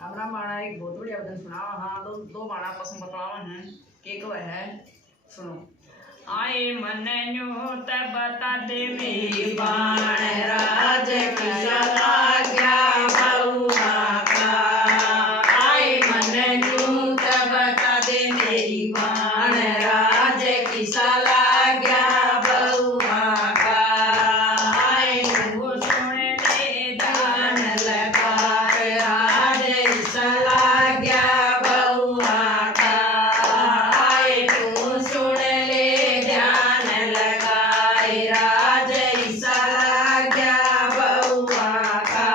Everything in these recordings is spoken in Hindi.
हमरा माना एक बहुत बढ़िया भजन सुना। हाँ, दो माना पसंद बतावा हैं के कव है, सुनो। आए मन न्यू तब बता दे मेरी बाण राज किसा लाग्या बहुआ का। आए मन न्यू तब बता दे मेरी बाण राज किसा लाग्या बहुआ का। आए तू सुन ले ध्यान लगा राज किसा लाग्या बहुआ का। आए तू सुन ले ध्यान लगाए राज किसा लाग्या बहुआ का।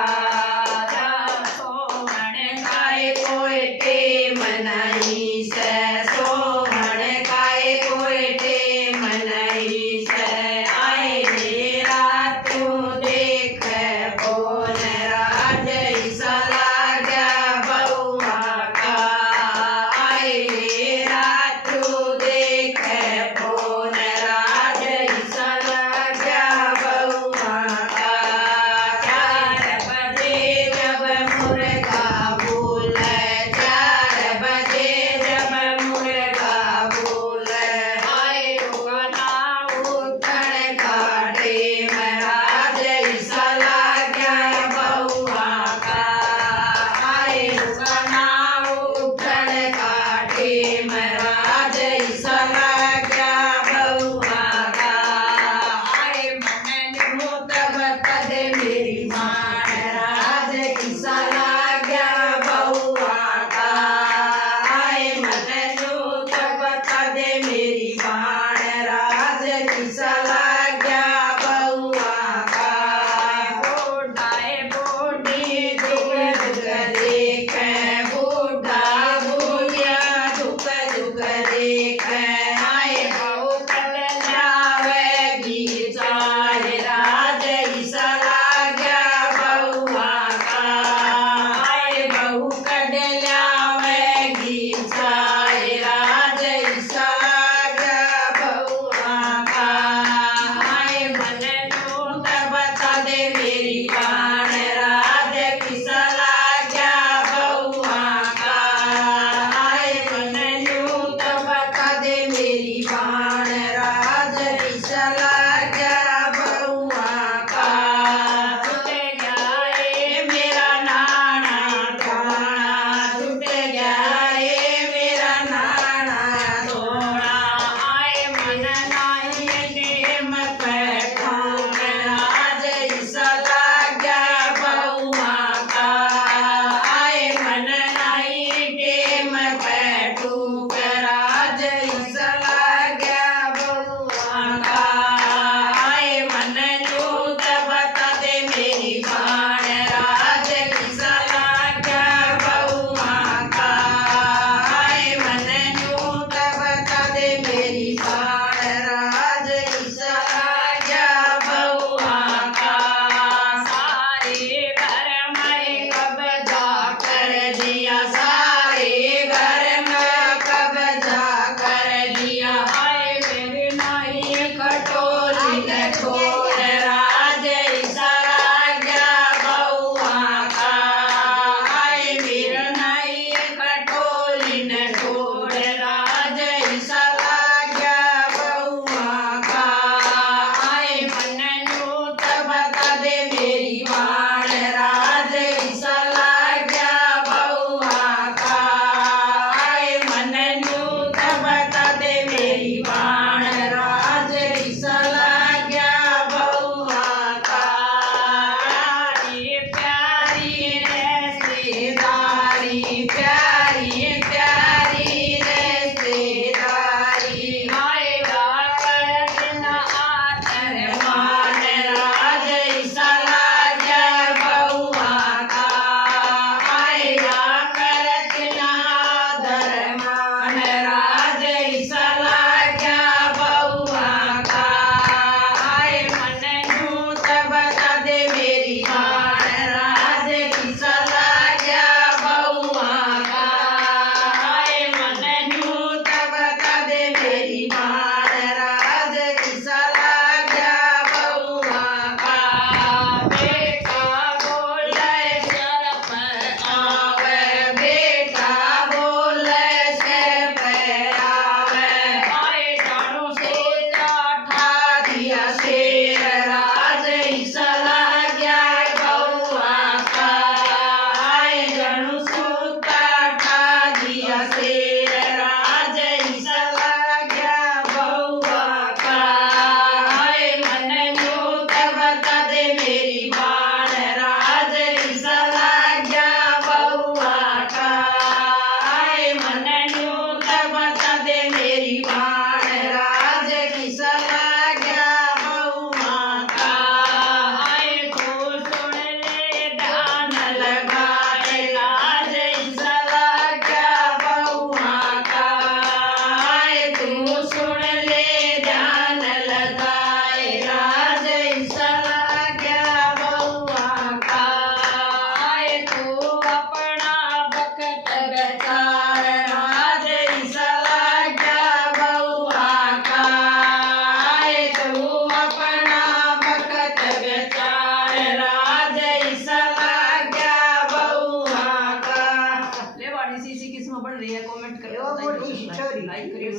बढ़िया कमेंट यो मोटी सी छोरी। लाइक करियो।